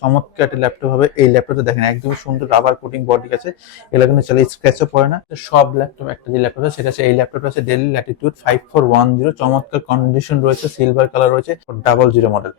চমৎকার একটা ল্যাপটপ হবে। এই ল্যাপটপটা দেখেন একদমই সুন্দর রাবার কোটিং বডি আছে, এগুলো কিন্তু চাইলে স্ক্র্যাচও পড়ে না। সব ল্যাপটপ একটা যে ল্যাপটপ আছে সেটা আছে, এই ল্যাপটপটা আছে ডেল ল্যাটিটিউড 5410, চমৎকার কন্ডিশন রয়েছে, সিলভার কালার রয়েছে, 400 মডেল।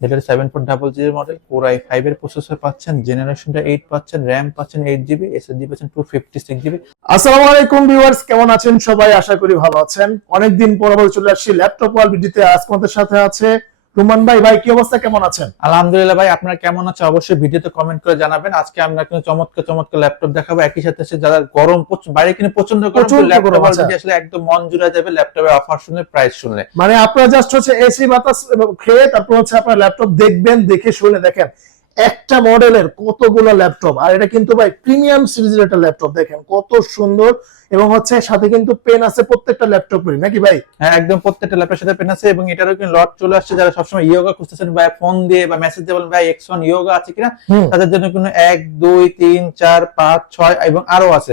যেটা 7400 মডেল, কোর i5 এর প্রসেসর পাচ্ছেন, জেনারেশনটা 8 পাচ্ছেন, র্যাম পাচ্ছেন 8 জিবি, এসএসডি পাচ্ছেন 256 জিবি। আসসালামু আলাইকুম ভিউয়ার্স, কেমন আছেন সবাই? আশা করি ভালো আছেন। অনেকদিন পর আবার চলে আসছি ল্যাপটপ ওয়ার্ল্ড ভিডিওতে। আজ আমাদের সাথে আছে রুমান ভাই। ভাই কি অবস্থা, কেমন আছেন? আলহামদুলিল্লাহ ভাই, আপনারা কেমন আছেন অবশ্যই ভিডিওতে কমেন্ট করে জানাবেন। আজকে আমরা কিন্তু চমৎকার চমৎকার ল্যাপটপ দেখাবো, একই সাথে যারা গরম বাইরে কিন্তু প্রচন্ড গরম, ল্যাপটপ আসলে একদম মন জুড়ে যাবে ল্যাপটপের অফার শুনলে, প্রাইস শুনলে। মানে আপনারা জাস্ট হচ্ছে এসি বাতাস খেয়ে তারপর হচ্ছে আপনার ল্যাপটপ দেখবেন, দেখে শুনে দেখেন একটা মডেলের কতগুলো ল্যাপটপ। আর এটা কিন্তু ভাই প্রিমিয়াম সিরিজের একটা ল্যাপটপ, দেখেন কত সুন্দর। এবং হচ্ছে সাথে কিন্তু পেন আছে প্রত্যেকটা ল্যাপটপেরই, নাকি ভাই? হ্যাঁ, একদম প্রত্যেকটা ল্যাপটপের সাথে পেন আছে। এবং এটারও কিন্তু লট চলে আসছে, যারা সবসময় ইয়োগা খুঁজতেছেন বা ফোন দিয়ে বা মেসেজ দিয়ে বলেন ভাই X1 ইয়োগা আছে কিনা, তাদের জন্য কিন্তু 1 2 3 4 5 6 এবং আরো আছে,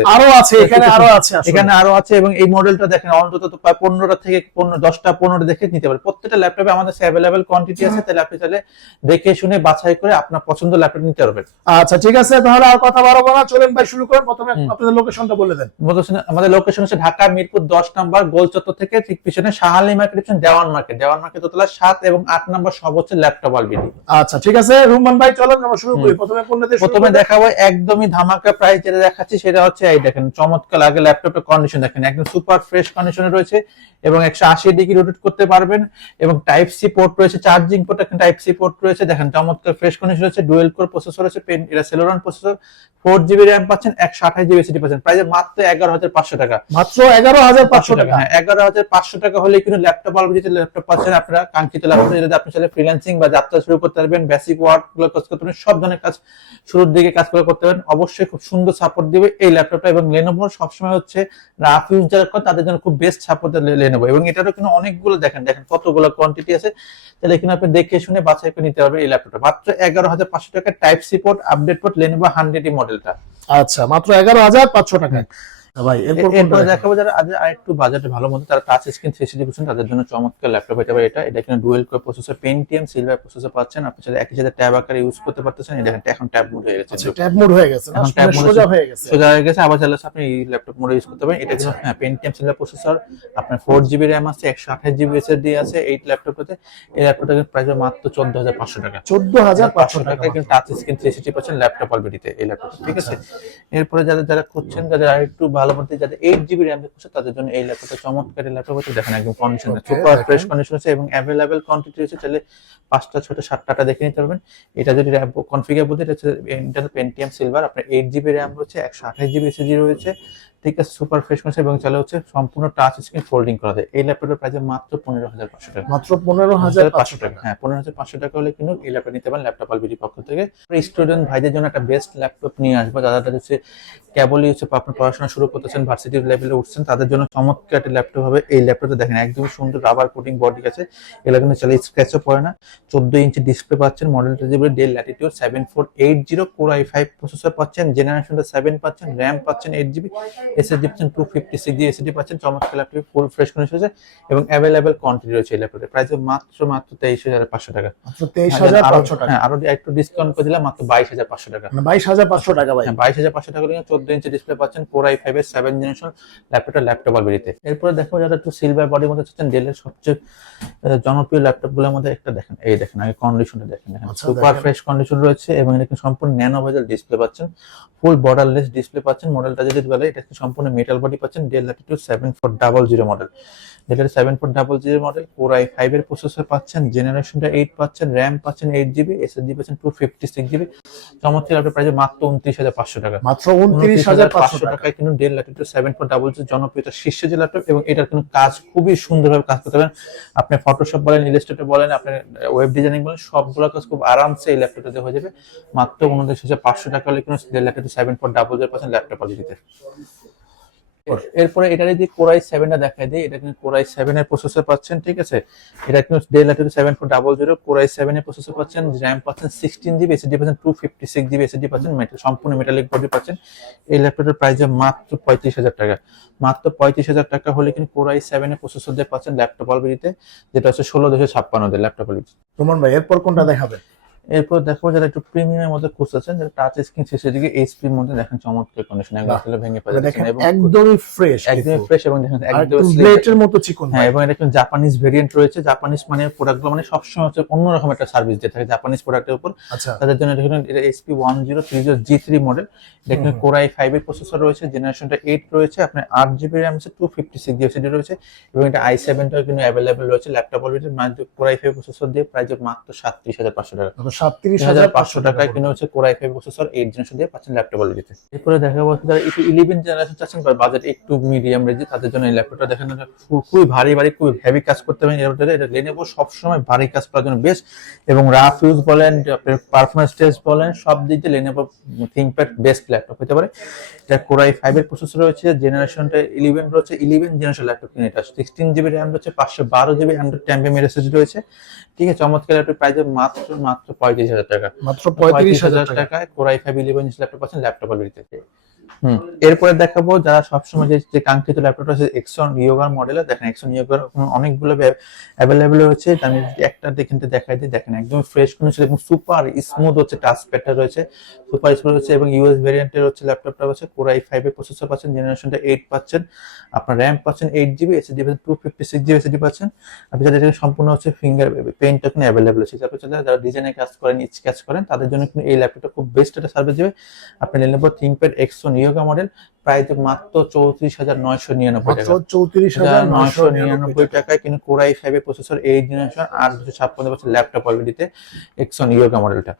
এখানে আরো আছে, এখানে আরো আছে। এবং এই মডেলটা দেখেন অন্তত তো প্রায় 15টা থেকে 10টা 15টা দেখে নিতে পারেন। প্রত্যেকটা ল্যাপটপে আমাদের অ্যাভেলেবল কোয়ান্টিটি আছে, তাহলে আপনি চাইলে দেখে শুনে বাছাই করে আপনার পছন্দের ল্যাপটপ নিতে পারবেন। আচ্ছা ঠিক আছে, তাহলে আর কথা বাড়াবো না, চলেন ভাই শুরু করেন। প্রথমে আপনাদের লোকেশনটা বলে দেন। আমাদের লোকেশন হচ্ছে ঢাকা মিরপুর 10 নম্বর গোল চত্বর থেকে ঠিক পিছনে শাহালি মার্কেট, দেওয়ান মার্কেট, দোতলা 7 এবং 8 নম্বর সব হচ্ছে ল্যাপটপ ওয়ার্ল্ড ভিডিও। আচ্ছা ঠিক আছে রুমান ভাই, চলেন আমরা শুরু করি। প্রথমে দেখাবো একদমই ধামাকা প্রাইস যেটা দেখাচ্ছি সেটা হচ্ছে এই দেখেন চমৎকার লাগে ল্যাপটপের কন্ডিশন দেখেন, একদম সুপার ফ্রেশ কন্ডিশনে রয়েছে এবং 180 ডিগ্রি রোটেট করতে পারবেন এবং টাইপ সি পোর্ট রয়েছে, চার্জিং পোর্ট এখানে টাইপ সি পোর্ট রয়েছে। দেখেন চমৎকার ফ্রেশ কন্ডিশন রয়েছে, ডুয়েল কোর প্রসেসর আছে, এটা সেলোরন প্রসেসর, 4 জিবি র্যাম পাচ্ছেন, 128 জিবি এসএসডি পাচ্ছেন। প্রাইস মাত্র 11500 টাকা, মাত্র 11500 টাকা। হ্যাঁ 11500 টাকা হলে কিন্তু ল্যাপটপ অলরেডি ল্যাপটপ পাচ্ছেন আপনারা, কাঙ্ক্ষিত ল্যাপটপ। যদি আপনি চাইলে ফ্রিল্যান্সিং বা যাত্রা শুরু করতে পারবেন, বেসিক ওয়ার্ক গুলো কাজ করতে পারবেন, সব ধরনের কাজ শুরুর দিকে কাজগুলো করতে পারবেন। অবশ্যই খুব সুন্দর সাপোর্ট দিবে এই ল্যাপটপটা। এবং লেনোভো সবসময় হচ্ছে রাফ ইউজ যারা করে তাদের জন্য খুব বেস্ট সাপোর্ট লেনোভো। এবং এটারও কিন্তু অনেকগুলো দেখেন কতগুলো কোয়ান্টিটি আছে, তাহলে এখানে আপনি দেখে শুনে বাছাই করে নিতে পারবেন এই ল্যাপটপটা। মাত্র 11500 টাকা, type C port, update port, Lenovo 100 মডেলটা। আচ্ছা মাত্র 11500 টাকা ভাই। এরপর দেখাবো যারা আরেকটু বাজেটে ভালো মতো, তারা টাচ স্ক্রিন 360 করছেন, তাদের জন্য চমৎকার ল্যাপটপ এটা। এটা কিন্তু dual core processor, Pentium silver processor পাচ্ছেন। আপনি চাইলে একই সাথে ট্যাব আকারে ইউজ করতে পারতেছেন। দেখেন এখন ট্যাব মোড হয়ে গেছে, ট্যাব মোড হয়ে গেছে, এখন ট্যাব মোড সোজা হয়ে গেছে, আবার চাইলে আপনি এই ল্যাপটপ মোডে ইউজ করতে পারেন। এটা কিন্তু পেন্টিয়াম সিলভার প্রসেসর, আপনার 4 জিবি র্যাম আছে, 128 জিবি এসএসডি আছে এই ল্যাপটপটাতে। এই ল্যাপটপটার প্রাইস মাত্র 14500 টাকা, 14500 টাকা কিন্তু টাচ স্ক্রিন 360 পাচ্ছেন ল্যাপটপ অলরেডিতে এই ল্যাপটপ। ঠিক আছে, এরপরে যারা খুঁজছেন, যাদের আরেকটু ভালো মতো, যাদের 8 জিবি র্যাম করছে, তাদের জন্য এই ল্যাপটপটা চমৎকার ল্যাপটপ হচ্ছে। দেখেন একদম কন্ডিশন সুপার ফ্রেশ কন্ডিশন আছে এবং অ্যাভেলেবল কোয়ান্টিটি আছে, তাহলে 5টা 6টা 7টা দেখে নিতে পারবেন। এটা যদি র্যাম কনফিগার বলতে, এটা হচ্ছে ইন্টেল পেন্টিয়াম সিলভার, আপনার 8 জিবি র্যাম রয়েছে, 128 জিবি এসএসডি রয়েছে। ঠিক আছে, সুপার ফ্রেশ কন্ডিশন এবং চালে হচ্ছে সম্পূর্ণ টাচ স্ক্রিন ফোল্ডিং করা যায়। এই ল্যাপটপের প্রাইস মাত্র 15500 টাকা, মাত্র 15500 টাকা। হ্যাঁ 15500 টাকা হলে কিন্তু এই ল্যাপটপ নিতে পারেন ল্যাপটপ অলরেডি পক্ষ থেকে। স্টুডেন্ট ভাইদের জন্য একটা বেস্ট ল্যাপটপ নিয়ে আসবো, যারা হচ্ছে কেবলই হচ্ছে আপনার পড়াশোনা শুরু করতেছেন, ভার্সিটি লেভেলে উঠছেন, তাদের জন্য চমৎকার একটা ল্যাপটপ হবে। এই ল্যাপটপটা দেখেন একদম সুন্দর রাবার কোটিং বডি আছে, এগুলো কিন্তু চাইলে স্ক্র্যাচও পড়ে না। 14 ইঞ্চি ডিসপ্লে পাচ্ছেন, মডেলটা যে del Latitude 7480, core i5 processor পাচ্ছেন, জেনারেশনটা 7 পাচ্ছেন, র্যাম পাচ্ছেন 8 জিবি, এসএসডি পাচ্ছেন 256 জিবি এসএসডি পাচ্ছেন। চমৎকার ল্যাপটপ, ফুল ফ্রেশ কন্ডিশন আছে এবং অ্যাভেলেবল কোয়ান্টিটি রয়েছে এই ল্যাপটপের। প্রাইস মাত্র 23500 টাকা, মাত্র 23500 টাকা। হ্যাঁ আরো একটু ডিসকাউন্ট করে দিলাম, মাত্র 22500 টাকা, 22500 টাকা ভাই। 22500 টাকা হলে 14 ইঞ্চি ডিসপ্লে পাচ্ছেন, কোর i5 এর 7 জেনারেশন ল্যাপটপ অলরেডিতে। এরপরে দেখো যারা একটু সিলভার বডির মধ্যে চাচ্ছেন, ডেলের সবচেয়ে জনপ্রিয় ল্যাপটপ গুলোর মধ্যে একটা দেখেন, এই দেখেন আগে কন্ডিশনটা দেখেন, সুপার ফ্রেশ কন্ডিশন রয়েছে এবং এটা সম্পূর্ণ ন্যানো ভেজেল ডিসপ্লে পাচ্ছেন, ফুল বর্ডারলেস ডিসপ্লে পাচ্ছেন। মডেলটা যদি বলে, এটা সম্পূর্ণ মেটাল বডি পাচ্ছেন, ডেল ল্যাটিটিউড 7400 মডেল, যেটা 7400 মডেল, কোর i5 এর প্রসেসর পাচ্ছেন, জেনারেশনটা 8 পাচ্ছেন, র্যাম পাচ্ছেন 8 জিবি, এসএসডি পাচ্ছেন 256 জিবি। চমৎকার ল্যাপটপ, প্রাইস মাত্র 29500 টাকা, মাত্র 29500 টাকায় কিন্তু ডেল ল্যাটিটিউড 7400 জনপ্রিয়তা শীর্ষে যে ল্যাপটপ। এবং এটার কিন্তু কাজ খুবই সুন্দরভাবে কাজ করতে পারেন, আপনি ফটোশপ বলেন, ইলাস্ট্রেটর বলেন, আপনি ওয়েব ডিজাইনিং বলেন, সবগুলো কাজ খুব আরামসে এই ল্যাপটপটাতে হয়ে যাবে। মাত্র 29500 টাকা হলে কিন্তু ডেল ল্যাটিটিউড 7400 পাচ্ছেন ল্যাপটপ অলরেডিতে। এরপরে এটার যে কোর i7 টা দেখাই দিই, এটা কিন্তু কোর i7 এর প্রসেসর পাচ্ছেন। ঠিক আছে, এটা কিন্তু ডেল ল্যাটিটিউড 7400, কোর i7 এর প্রসেসর পাচ্ছেন, র্যাম পাচ্ছেন 16 জিবি, এসএসডি পাচ্ছেন 256 জিবি এসএসডি পাচ্ছেন, সম্পূর্ণ মেটালিক বডি পাচ্ছেন। এই ল্যাপটপের প্রাইস মাত্র 35000 টাকা, মাত্র 35000 টাকা হলে কিন্তু কোর i7 এর প্রসেসর দিয়ে পাচ্ছেন ল্যাপটপ অলরেডিতে, যেটা হচ্ছে 16256 ল্যাপটপ অলরেডি। রোমান ভাই এরপর কোনটা দেখাবেন? এরপর দেখো যারা একটু প্রিমিয়ামের মধ্যে খুঁজতেছেন, যারা টাচ স্ক্রিন সেদিকে এইচপির মধ্যে দেখেন চমৎকার কন্ডিশন, একদম আসলে ভেঙে পড়ে যাচ্ছে দেখেন না এবং একদমই ফ্রেশ, একদমই ফ্রেশ এবং দেখেন একদম একদম স্লিম। ব্লেডের মতো চিকন। হ্যাঁ, এবং এটা কিন্তু জাপানিজ ভেরিয়েন্ট রয়েছে। জাপানিজ মানে প্রোডাক্টগুলো মানে সবসময় হচ্ছে অন্যরকম একটা সার্ভিস দিয়ে থাকে জাপানিজ প্রোডাক্টের উপর। আচ্ছা, তাদের জন্য দেখুন এটা SP1030G3 মডেল, দেখুন Core i5 এর প্রসেসর রয়েছে, জেনারেশনটা 8 রয়েছে, আপনার 8GB RAM আছে, 256GB SSD রয়েছে এবং এটা i7 টাও কিন্তু অ্যাভেলেবেল রয়েছে। ল্যাপটপ অলরেডি মাত্র Core i5 প্রসেসর দিয়ে প্রাইস মাত্র 37,500 টাকা। 37,500 টাকায় কিনে হচ্ছে Core i5 প্রসেসর 8 জেনারেশন দিয়ে পাচ্ছেন ল্যাপটপ অলরেডিতে। এরপরে দেখা যাচ্ছে যারা একটু 11 জেনারেশন চাচ্ছেন বা বাজেট একটু মিডিয়াম রেঞ্জে, তাদের জন্য এই ল্যাপটপটা দেখেন খুবই ভারী খুবই হেভি কাজ করতে পারেন। এটা Lenovo সবসময় ভারী কাজ করার জন্য বেস্ট, এবং রাফ ইউজ বলেন, পারফরমেন্স টেস্ট বলেন, সব দিক দিয়ে Lenovo ThinkPad বেস্ট ল্যাপটপ হতে পারে। এটা Core i5 এর প্রসেসর রয়েছে, জেনারেশনটা 11 রয়েছে, 11 জেনারেশন ল্যাপটপ কিনে এটা 16GB RAM রয়েছে, 512GB M.2 SSD রয়েছে। ঠিক আছে, চমৎকার ল্যাপটপ প্রাইস মাত্র 35,000 টাকা। মাত্র 35,000 টাকায় Core i5 11 ল্যাপটপ পাচ্ছেন ল্যাপটপ অলরেডিতে। এরপরে দেখাবো যারা সবসময় যে কাঙ্ক্ষিত ল্যাপটপটা আছে Exxon Yoga মডেলে, দেখেন Exxon Yoga অনেকগুলো অ্যাভেলেবেল রয়েছে। আমি যদি একটা দেখাই দিই, দেখেন একদম ফ্রেশ কন্ডিশন এবং সুপার স্মুথ হচ্ছে টাচ প্যাডটা রয়েছে, সুপার স্মুথ রয়েছে এবং ইউএস ভেরিয়েন্টের হচ্ছে ল্যাপটপটা আছে। Core i5 এর প্রসেসর পাচ্ছেন, জেনারেশনটা 8 পাচ্ছেন, আপনার RAM পাচ্ছেন 8GB, SSD পাচ্ছেন 256GB SSD পাচ্ছেন। আপনি যাদের সম্পূর্ণ হচ্ছে ফিঙ্গার পেইন্টটা কিন্তু অ্যাভেলেবেল আছে। তারপর যারা ডিজাইনের কাজ করেন, ইচ কাজ করেন, তাদের জন্য কিন্তু এই ল্যাপটপটা খুব বেস্ট একটা সার্ভিস দেবে। আপনি Lenovo ThinkPad Exxon Yoga model price মাত্র 34,999 টাকা। 34,999 টাকায় কিন্তু Core i5 এর প্রসেসর 8 জেনারেশন 856 পাচ্ছেন ল্যাপটপ অলরেডিতে Exxon Yoga মডেলটা।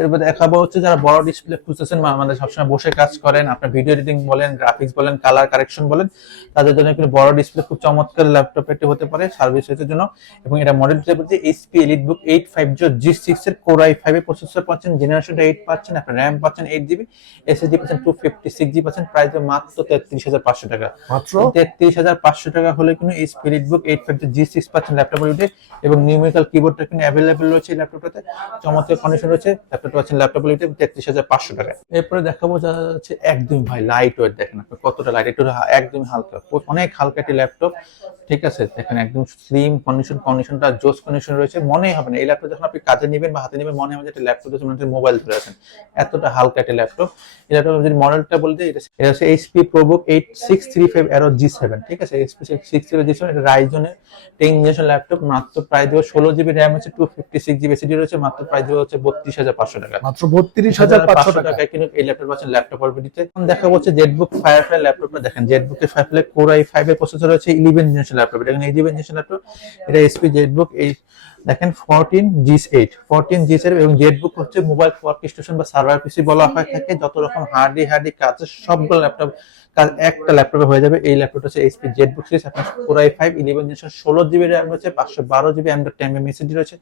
এরপর দেখাবো হচ্ছে যারা বড় ডিসপ্লে খুঁজতেছেন, আমাদের সবসময় বসে কাজ করেন, আপনার ভিডিও এডিটিং বলেন, গ্রাফিক্স বলেন, কালার কারেকশন বলেন, তাদের জন্য কিন্তু বড় ডিসপ্লে খুব চমৎকার ল্যাপটপ এটি হতে পারে সার্ভিসের জন্য। এবং এটা মডেলটা বলতে HP EliteBook 850G6 এর Core i5 এর প্রসেসর পাচ্ছেন, জেনারেশনটা 8 পাচ্ছেন, আপনার RAM পাচ্ছেন 8GB, SSD পাচ্ছেন 256GB পাচ্ছেন, প্রাইস মাত্র 33,500 টাকা। মাত্র 33,500 টাকা হলে কিন্তু HP EliteBook 850G6 পাচ্ছেন ল্যাপটপ অলরেডি, এবং নিউমেরিক্যাল কিবোর্ডটা কিন্তু অ্যাভেলেবেল রয়েছে ল্যাপটপটাতে, চমৎকার কন্ডিশন রয়েছে। ল্যাপটপটা পাচ্ছেন ল্যাপটপ অলরেডি 33,500 টাকা। এরপরে দেখাবো যা হচ্ছে একদম ভাই লাইট ওয়েট, দেখেন আপনি কতটা লাইট, একটু একদম হালকা, অনেক হালকা একটি ল্যাপটপ। ঠিক আছে, দেখেন একদম স্লিম কন্ডিশনটা জোস কন্ডিশন রয়েছে। মনেই হবে না এই ল্যাপটপ যখন আপনি কাজে নেবেন বা হাতে নেবেন, মনে হবে যে একটা ল্যাপটপ মোবাইল ধরে আছেন, এতটা হালকা একটা ল্যাপটপ। এই ল্যাপটপ যদি মডেলটা বলতে, এটা হচ্ছে HP ProBook 8635 Aero G7। ঠিক আছে, HP 8635 G7, এটা রাইজনের 10 জেনারেশন ল্যাপটপ। মাত্র প্রাইস দেবো 16GB RAM আছে, 256GB SSD রয়েছে, মাত্র প্রাইস দেবো হচ্ছে 32,500 টাকা। মাত্র 32,500 টাকায় কিন্তু এই ল্যাপটপ পাচ্ছেন ল্যাপটপ অলরেডিতে। এখন দেখা হচ্ছে ZBook Firefly ল্যাপটপটা, দেখেন ZBook Firefly Core i5 এর প্রসেসর রয়েছে, 11 জেনারেশন ল্যাপটপ। এটা 11 জেনারেশন ল্যাপটপ, এটা HP ZBook এই দেখেন 14G8 এবং ZBook হচ্ছে মোবাইল ওয়ার্কস্টেশন বা সার্ভার পিসি বলা হয় থাকে। যত রকম হার্ডি কাজ সবগুলো ল্যাপটপ কাজ একটা ল্যাপটপে হয়ে যাবে। এই ল্যাপটপটা হচ্ছে HP ZBook সিরিজ, আপনার Core i5 11 generation, 16GB RAM রয়েছে, 512GB M.2 SSD রয়েছে।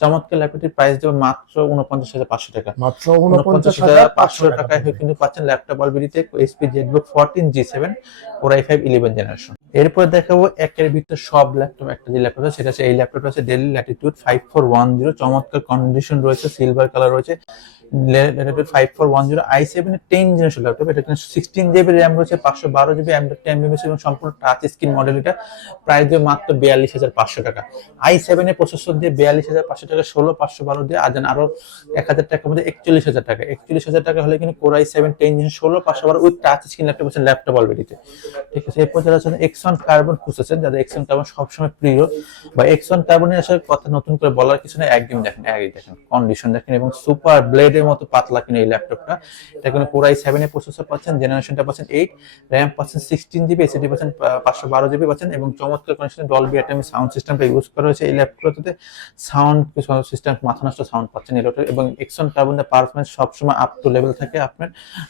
চমৎকার ল্যাপটপটির প্রাইস দেবে মাত্র 49,500 টাকা। মাত্র 49,500 টাকায় কিন্তু পাচ্ছেন ল্যাপটপ অলরেডিতে HP ZBook 14G7 Core i5 11 generation. এরপর দেখাবো একের ভিতর সব ল্যাপটপ, একটা যে ল্যাপটপ আছে সেটা হচ্ছে এই ল্যাপটপটা হচ্ছে Dell Latitude 5410, চমৎকার কন্ডিশন রয়েছে, সিলভার কালার রয়েছে। Latitude 5410 i7 এর 10 জেনারেশন ল্যাপটপ। এটা 16GB RAM রয়েছে, 512GB M.2 এবং সম্পূর্ণ টাচ স্ক্রিন মডেল। এটা প্রাইস দেবে মাত্র 42,500 টাকা। i7 এর প্রসেসর দিয়ে 42,500 টাকা, 16,512 দিয়ে আজান আরো 1,000 টাকার মধ্যে 41,000 টাকা। 41,000 টাকা হলে কিন্তু Core i7 10 generation 16,512 with touch screen laptop আছে ল্যাপটপ অলরেডিতে। ঠিক আছে, এরপর যারা আছেন Exxon Carbon খুঁজতেছেন, যাদের Exxon Carbon সবসময় প্রিয় বা Exxon Carbon এর আসলে কথা নতুন করে বলার কিছু নেই, একদম দেখেন কন্ডিশন দেখেন এবং সুপার ব্লেডের মতো পাতলা কিনে এই ল্যাপটপটা। এটা কিন্তু Core i7 এর প্রসেসর পাচ্ছেন, জেনারেশনটা পাচ্ছেন 8, RAM পাচ্ছেন 16GB, SSD পাচ্ছেন 512GB পাচ্ছেন এবং চমৎকার কন্ডিশনে Dolby Atmos সাউন্ড সিস্টেমটা ইউজ করা হয়েছে এই ল্যাপটপটাতে। সাউন্ড সিস্টেম মাথা নষ্ট সাউন্ড পাচ্ছেন এই ল্যাপটপে। এবং Exxon Carbon এর পারফরম্যান্স সবসময় আপ টু লেভেল থাকে।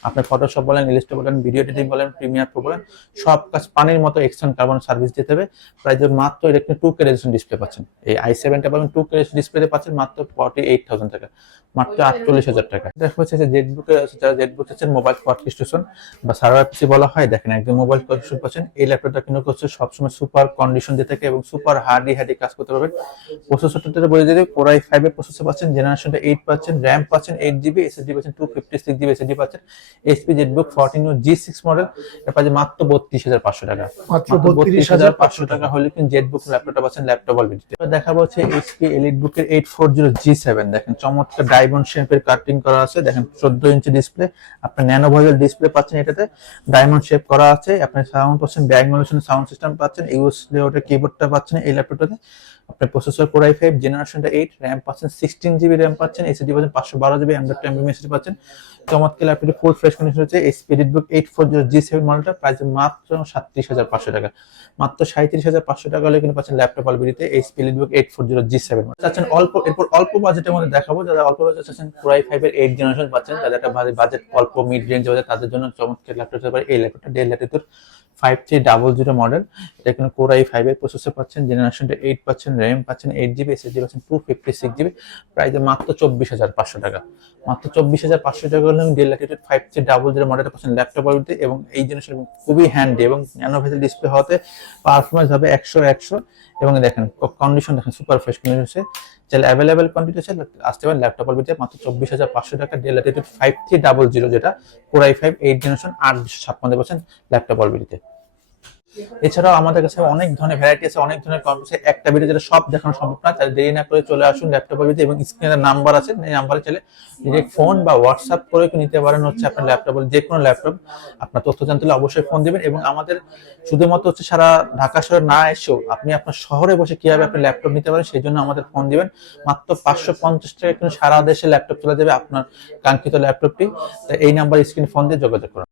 আপনার ফটোশপ বলেন, ইলাস্ট্রেটর বলেন, ভিডিও এডিটিং বলেন, প্রিমিয়ার প্রো বলেন, সব কাজ পানির মতো Exxon Carbon সার্ভিস দিতে হবে। প্রায় মাত্র এটা 2K রেজোলিউশন ডিসপ্লে পাচ্ছেন, এই i7টা পাবেন 2K ডিসপ্লেতে পাচ্ছেন মাত্র 48,000 টাকা, মাত্র 48,000 10,000 টাকা। দেখা হচ্ছে যে জেটবুকের, যারা জেটবুক চাচ্ছেন মোবাইল ওয়ার্কস্টেশন বা সার্ভার পিসি বলা হয়, দেখেন একদম মোবাইল ওয়ার্কস্টেশন পাচ্ছেন। এই ল্যাপটপটা কিন্তু হচ্ছে সবসময় সুপার কন্ডিশন দিয়ে থাকে এবং সুপার হার্ডি কাজ করতে পারবেন। প্রসেসরটা বলে দিই, Core i5 এর প্রসেসর পাচ্ছেন, জেনারেশনটা 8 পাচ্ছেন, র্যাম পাচ্ছেন 8GB, এসএসডি পাচ্ছেন 256GB এসএসডি পাচ্ছেন। এইচপি জেটবুক 14 G6 মডেল, এটা পাচ্ছেন মাত্র 32,500 টাকা। মাত্র 32,500 টাকা হলে কিন্তু জেটবুক ল্যাপটপটা পাচ্ছেন ল্যাপটপ অলরেডি। দেখাবো হচ্ছে এইচপি এলিটবুকের 840 G7, দেখেন চমৎকার ডায়মন্ড শেপের কাটিং করা আছে, দেখেন 14 ইঞ্চি ডিসপ্লে, আপনার ন্যানো ভয়েল ডিসপ্লে পাচ্ছেন, এটাতে ডায়মন্ড শেপ করা আছে, আপনার সাউন্ড পাচ্ছেন, ব্যাক মডুলেশন সাউন্ড সিস্টেম পাচ্ছেন, ইউএসবি ওটা কিবোর্ডটা পাচ্ছেন এই ল্যাপটপটাতে। আপনার প্রসেসর Core i5, জেনারেশনটা 8, র্যাম পাচ্ছেন 16GB র্যাম পাচ্ছেন, এসএসডি পাচ্ছেন 512GB, M.2 এসএসডি পাচ্ছেন। চমৎকার ল্যাপটপটি ফুল ফ্রেশ কন্ডিশন হচ্ছে এইচপি এলিটবুক 840 G7 মডেলটা, প্রাইস মাত্র 37,500 টাকা। মাত্র 37,500 টাকা হলে কিন্তু পাচ্ছেন ল্যাপটপ অলরেডিতে এইচপি এলিটবুক 840 G7 চাচ্ছেন অল্প। এরপর অল্প বাজেটের মধ্যে দেখাবো, যারা অল্প বাজেট চাচ্ছেন Core i5 এর 8 জেনারেশন পাচ্ছেন, যাদের একটা বাজেট অল্প মিড রেঞ্জ বাজেট, তাদের জন্য চমৎকার ল্যাপটপ হতে পারে এই ল্যাপটপটা। ডেল ল্যাটিটিউড 5300 মডেল, এটা কিন্তু Core i5 এর প্রসেসর পাচ্ছেন, জেনারেশনটা 8 পাচ্ছেন, র্যাম পাচ্ছেন 8GB, এসএসডি পাচ্ছেন 256GB, প্রাইস মাত্র 24,500 টাকা। মাত্র 24,500 টাকা হলে ডেল ল্যাটিটিউড 5300 মডেলটা পাচ্ছেন ল্যাপটপ অলরেডি। এবং এই জেনারেশন খুবই হ্যান্ডি এবং ন্যানো ভেজেল ডিসপ্লে হওয়াতে পারফরমেন্স হবে 100 এবং দেখেন কন্ডিশন দেখেন সুপার ফ্রেশ কন্ডিশন আছে। চাইলে অ্যাভেলেবেল কোয়ান্টিটি আছে আসতে পারেন ল্যাপটপ অলরেডি মাত্র 24,500 টাকা। ডেল ল্যাটিটিউড 5300, যেটা Core i5 8 জেনারেশন 856% ল্যাপটপ অলরেডিতে। এছাড়াও আমাদের কাছে অনেক ধরনের ভ্যারাইটি আছে, অনেক ধরনের কম্পিউটার, একটা ভিডিও যেটা সব দেখানো সম্ভব না, তাই দেরি না করে চলে আসুন ল্যাপটপ অলরেডি। এবং স্ক্রিনে নাম্বার আছে, এই নাম্বারে চলে ডিরেক্ট ফোন বা হোয়াটসঅ্যাপ করে নিতে পারেন হচ্ছে আপনার ল্যাপটপ, যে কোনো ল্যাপটপ। আপনার তথ্য জানতে হলে অবশ্যই ফোন দিবেন। এবং আমাদের শুধুমাত্র হচ্ছে সারা ঢাকা শহরে না এসেও আপনি আপনার শহরে বসে কিভাবে আপনি ল্যাপটপ নিতে পারেন সেই জন্য আমাদের ফোন দিবেন। মাত্র 550 টাকা কিন্তু সারা দেশে ল্যাপটপ চলে যাবে আপনার কাঙ্ক্ষিত ল্যাপটপটি। তাই এই নাম্বার স্ক্রিনে ফোন দিয়ে যোগাযোগ করুন।